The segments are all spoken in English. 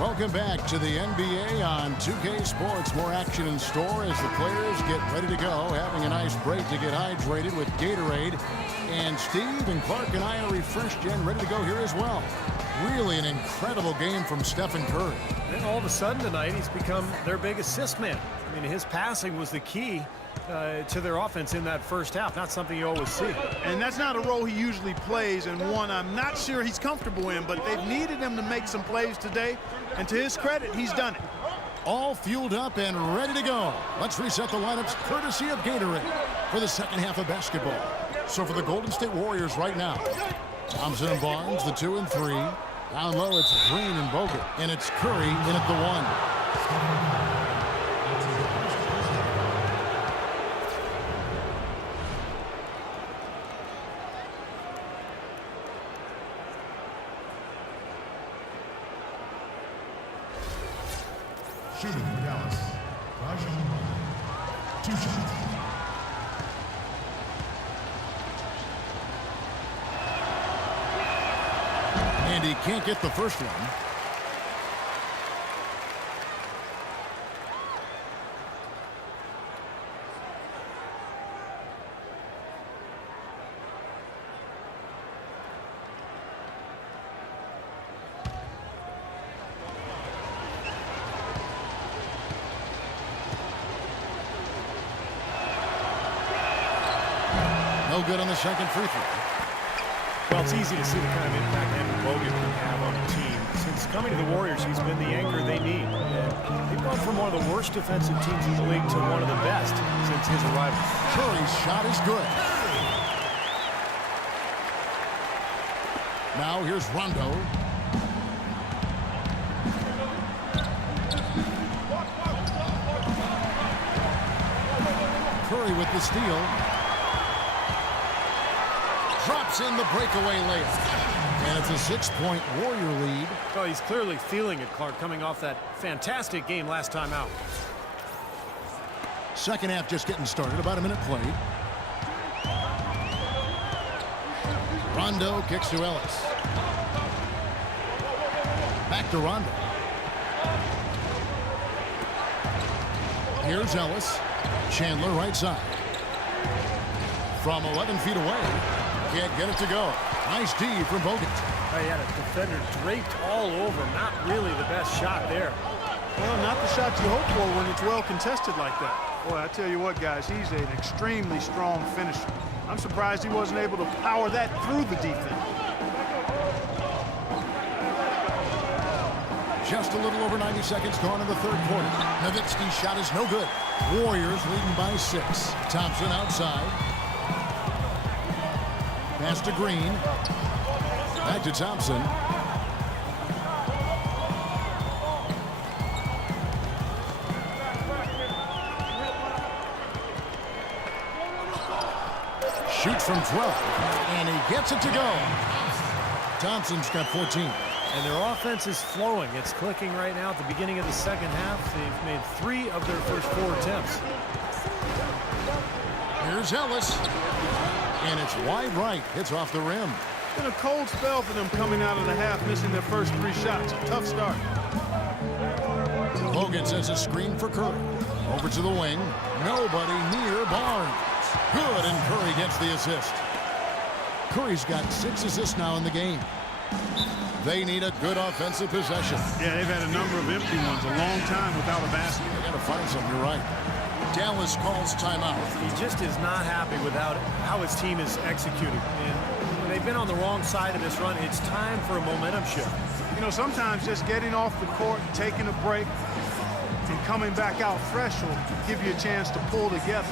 Welcome back to the NBA on 2K Sports. More action in store as the players get ready to go. Having a nice break to get hydrated with Gatorade. And Steve and Clark and I are refreshed and ready to go here as well. Really an incredible game from Stephen Curry. And all of a sudden tonight, he's become their big assist man. I mean, his passing was the key to their offense in that first half. Not something you always see. And that's not a role he usually plays, and one I'm not sure he's comfortable in, but they've needed him to make some plays today, and to his credit, he's done it. All fueled up and ready to go. Let's reset the lineups courtesy of Gatorade for the second half of basketball. So for the Golden State Warriors right now, Thompson and Barnes, the 2 and 3. Down low, it's Green and Bogut, and it's Curry in at the 1. Shooting for Dallas, Rajon Rondo, 2 shots. And he can't get the first one. No good on the second free throw. Well, it's easy to see the kind of impact Andrew Bogut can have on a team. Since coming to the Warriors, he's been the anchor they need. And they've gone from one of the worst defensive teams in the league to one of the best since his arrival. Curry's shot is good. Now here's Rondo. Curry with the steal. Drops in the breakaway layup. And it's a 6-point Warrior lead. Well, he's clearly feeling it, Clark, coming off that fantastic game last time out. Second half just getting started. About a minute played. Rondo kicks to Ellis. Back to Rondo. Here's Ellis. Chandler right side. From 11 feet away. Can't get it to go. Nice D from Bogut. He had a defender draped all over. Not really the best shot there. Well, not the shot you hope for when it's well contested like that. Boy, I tell you what, guys, he's an extremely strong finisher. I'm surprised he wasn't able to power that through the defense. Just a little over 90 seconds gone in the third quarter. Nowitzki's shot is no good. Warriors leading by 6. Thompson outside. Pass to Green. Back to Thompson. Shoots from 12. And he gets it to go. Thompson's got 14. And their offense is flowing. It's clicking right now at the beginning of the second half. They've made 3 of their first 4 attempts. Here's Ellis. And it's wide right. Hits off the rim. Been a cold spell for them coming out of the half, missing their first 3 shots. A tough start. Bogut sends a screen for Curry. Over to the wing. Nobody near Barnes. Good, and Curry gets the assist. Curry's got 6 assists now in the game. They need a good offensive possession. Yeah, they've had a number of empty ones, a long time without a basket. They got to find something. You're right. Dallas calls timeout. He just is not happy with how his team is executing. And when they've been on the wrong side of this run, it's time for a momentum shift. You know, sometimes just getting off the court, taking a break, and coming back out fresh will give you a chance to pull together.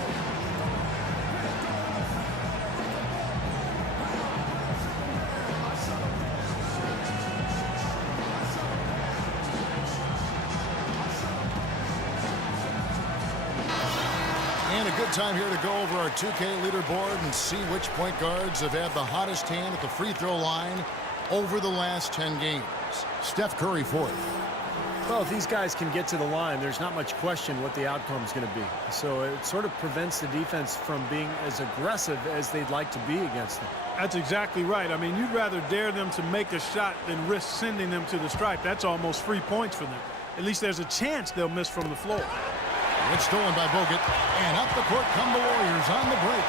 And a good time here to go over our 2K leaderboard and see which point guards have had the hottest hand at the free throw line over the last 10 games. Steph Curry 4th. Well, if these guys can get to the line, there's not much question what the outcome is going to be. So it sort of prevents the defense from being as aggressive as they'd like to be against them. That's exactly right. I mean, you'd rather dare them to make a shot than risk sending them to the stripe. That's almost free points for them. At least there's a chance they'll miss from the floor. It's stolen by Bogut, and up the court come the Warriors on the break.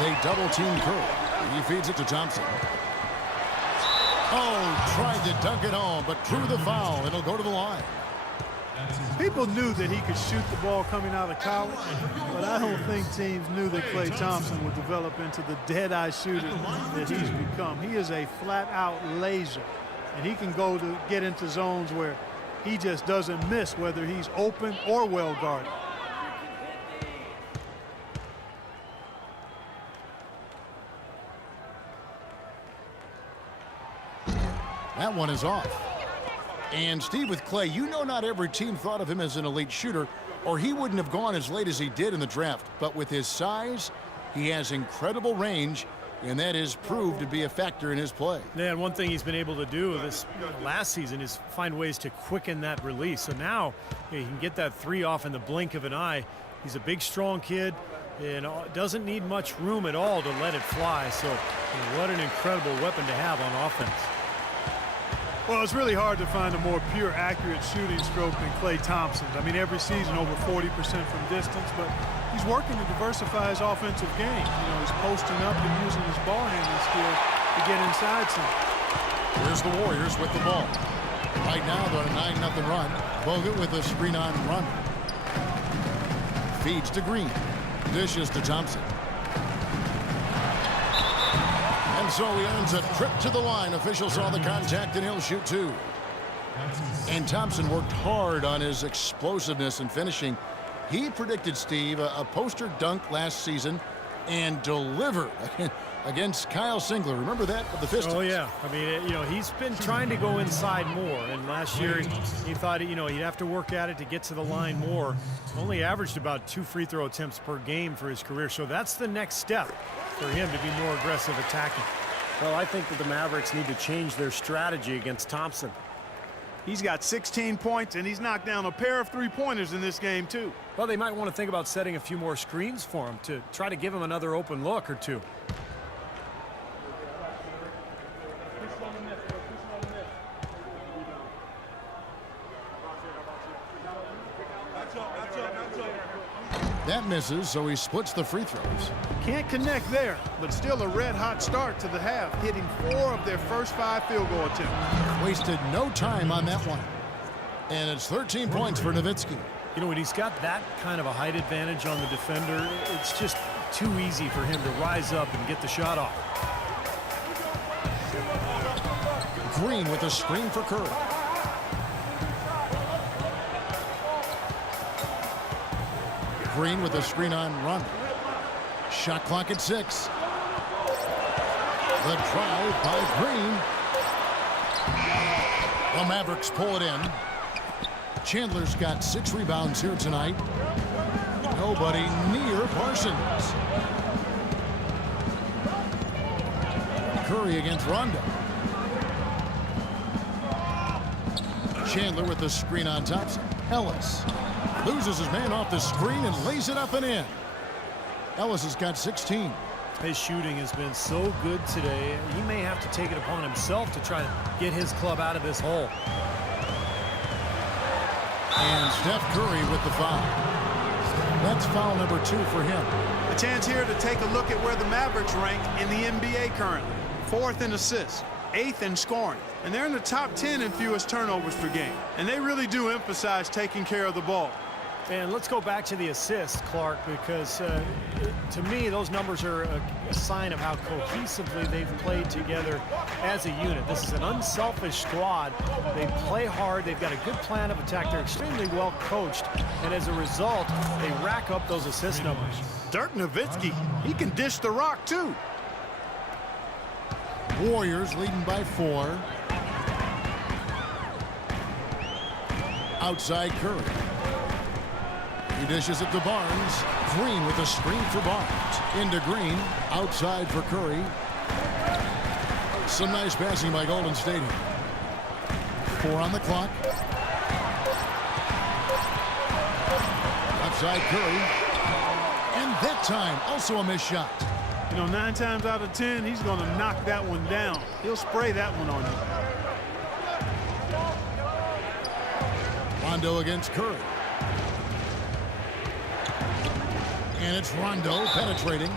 They double-team Curry. He feeds it to Thompson. Oh, tried to dunk it home, but drew the foul. It'll go to the line. People knew that he could shoot the ball coming out of college, but I don't think teams knew that Klay Thompson would develop into the dead-eye shooter that he's become. He is a flat-out laser, and he can go to get into zones where he just doesn't miss, whether he's open or well-guarded. That one is off. And Steve, with Klay, you know not every team thought of him as an elite shooter, or he wouldn't have gone as late as he did in the draft. But with his size, he has incredible range, and that is proved to be a factor in his play. Yeah, and one thing he's been able to do this last season is find ways to quicken that release. So now he can get that three off in the blink of an eye. He's a big, strong kid, and doesn't need much room at all to let it fly. So what an incredible weapon to have on offense. Well, it's really hard to find a more pure, accurate shooting stroke than Klay Thompson's. I mean, every season over 40% from distance, but he's working to diversify his offensive game. You know, he's posting up and using his ball handling skills to get inside some. Here's the Warriors with the ball. Right now, they're on a 9-0 run. Bogut with a screen on run. Feeds to Green. Dishes to Thompson. And so he earns a trip to the line. Officials saw the contact, and he'll shoot two. And Thompson worked hard on his explosiveness and finishing. He predicted, Steve, a poster dunk last season and delivered against Kyle Singler. Remember that of the Pistons? Oh, yeah. I mean, you know, he's been trying to go inside more. And last year, he thought, you know, he'd have to work at it to get to the line more. Only averaged about 2 free throw attempts per game for his career. So that's the next step for him to be more aggressive attacking. Well, I think that the Mavericks need to change their strategy against Thompson. He's got 16 points, and he's knocked down a pair of three-pointers in this game, too. Well, they might want to think about setting a few more screens for him to try to give him another open look or two. That misses, so he splits the free throws. Can't connect there, but still a red-hot start to the half, hitting 4 of their first 5 field goal attempts. Wasted no time on that one. And it's 13 points for Nowitzki. You know, when he's got that kind of a height advantage on the defender, it's just too easy for him to rise up and get the shot off. Green with a screen for Curry. Green with a screen on run. Shot clock at 6. The drive by Green. The Mavericks pull it in. Chandler's got 6 rebounds here tonight. Nobody near Parsons. Curry against Rondo. Chandler with the screen on Thompson. Ellis loses his man off the screen and lays it up and in. Ellis has got 16. His shooting has been so good today. He may have to take it upon himself to try to get his club out of this hole. And Steph Curry with the foul. That's foul number 2 for him. A chance here to take a look at where the Mavericks rank in the NBA currently. 4th in assists, 8th in scoring, and they're in the top 10 in fewest turnovers per game. And they really do emphasize taking care of the ball. And let's go back to the assist, Clark, because to me, those numbers are a sign of how cohesively they've played together as a unit. This is an unselfish squad. They play hard. They've got a good plan of attack. They're extremely well coached. And as a result, they rack up those assist numbers. Dirk Nowitzki, he can dish the rock, too. Warriors leading by 4. Outside Curry. He dishes it to Barnes. Green with a screen for Barnes. Into Green. Outside for Curry. Some nice passing by Golden State here. 4 on the clock. Outside Curry. And that time, also a missed shot. You know, 9 times out of 10, he's going to knock that one down. He'll spray that one on you. Rondo against Curry. And it's Rondo penetrating.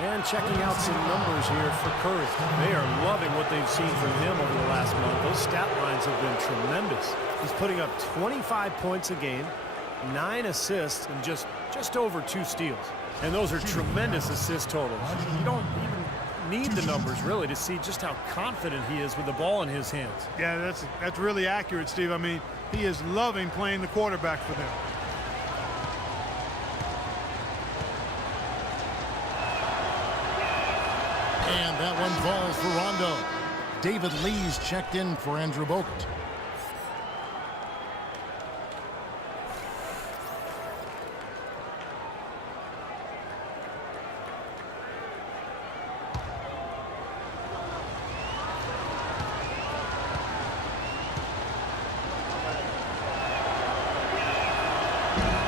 And checking out some numbers here for Curry. They are loving what they've seen from him over the last month. Those stat lines have been tremendous. He's putting up 25 points a game, 9 assists, and just over 2 steals. And those are tremendous assist totals. You don't even need the numbers, really, to see just how confident he is with the ball in his hands. Yeah, that's really accurate, Steve. I mean, he is loving playing the quarterback for them. And that one falls for Rondo. David Lee's checked in for Andrew Bogut.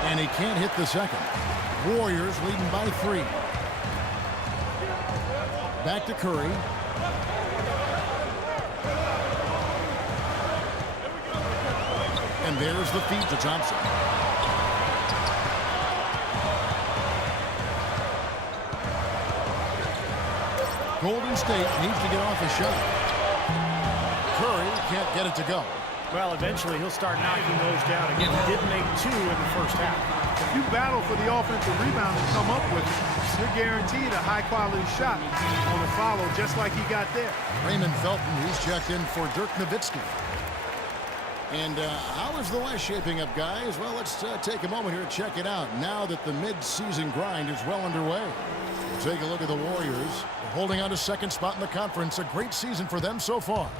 And he can't hit the second. Warriors leading by 3. Back to Curry. And there's the feed to Thompson. Golden State needs to get off a shot. Curry can't get it to go. Well, eventually he'll start knocking those down. Again, he did make 2 in the first half. If you battle for the offensive rebound and come up with it, you're guaranteed a high-quality shot on a follow, just like he got there. Raymond Felton, he's checked in for Dirk Nowitzki. And how is the West shaping up, guys? Well, let's take a moment here to check it out now that the mid-season grind is well underway. We'll take a look at the Warriors. They're holding on to second spot in the conference. A great season for them so far.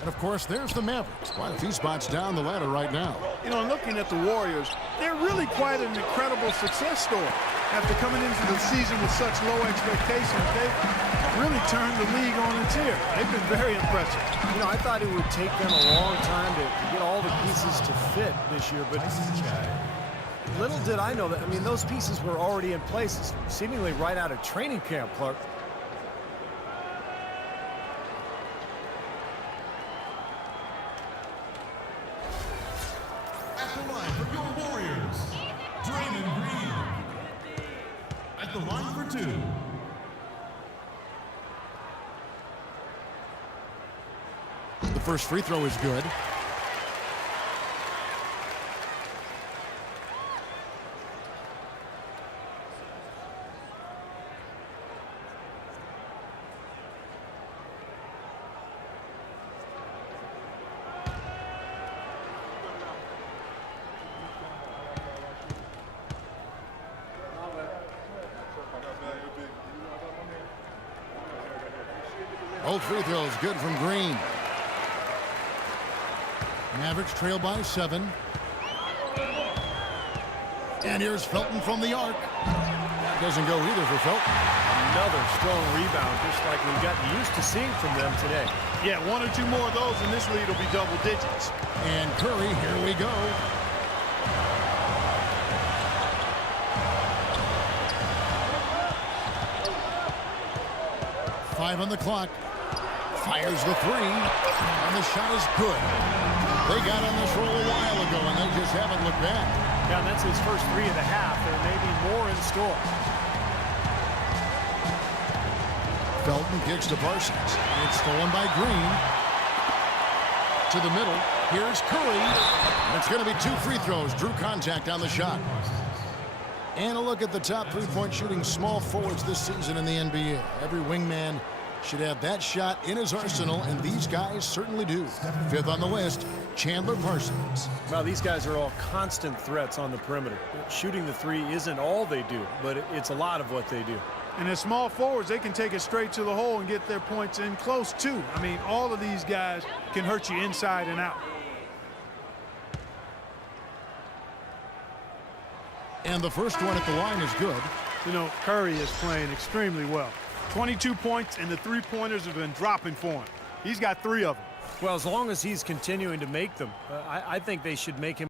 And, of course, there's the Mavericks. Quite a few spots down the ladder right now. You know, looking at the Warriors, they're really quite an incredible success story. After coming into the season with such low expectations, they've really turned the league on its ear. They've been very impressive. You know, I thought it would take them a long time to get all the pieces to fit this year, but little did I know that. I mean, those pieces were already in place, seemingly right out of training camp, Clark. At the line for your Warriors, Draymond Green. At the line for 2. The first free throw is good. Both free throws good from Green. Mavericks trail by 7. And here's Felton from the arc. Doesn't go either for Felton. Another strong rebound, just like we've gotten used to seeing from them today. Yeah, 1 or 2 more of those and this lead will be double digits. And Curry, here we go. Five on the clock. Fires the 3. And the shot is good. They got on this roll a while ago, and they just haven't looked back. Yeah, and that's his first 3 of the half. There may be more in store. Felton kicks to Parsons. It's stolen by Green. To the middle. Here's Curry. It's going to be 2 free throws. Drew contact on the shot. And a look at the top 3-point shooting small forwards this season in the NBA. Every wingman should have that shot in his arsenal, and these guys certainly do. 5th on the list, Chandler Parsons. Well, these guys are all constant threats on the perimeter. Shooting the 3 isn't all they do, but it's a lot of what they do. And as small forwards, they can take it straight to the hole and get their points in close, too. I mean, all of these guys can hurt you inside and out. And the first one at the line is good. You know, Curry is playing extremely well. 22 points, and the 3-pointers have been dropping for him. He's got 3 of them. Well, as long as he's continuing to make them, I think they should make him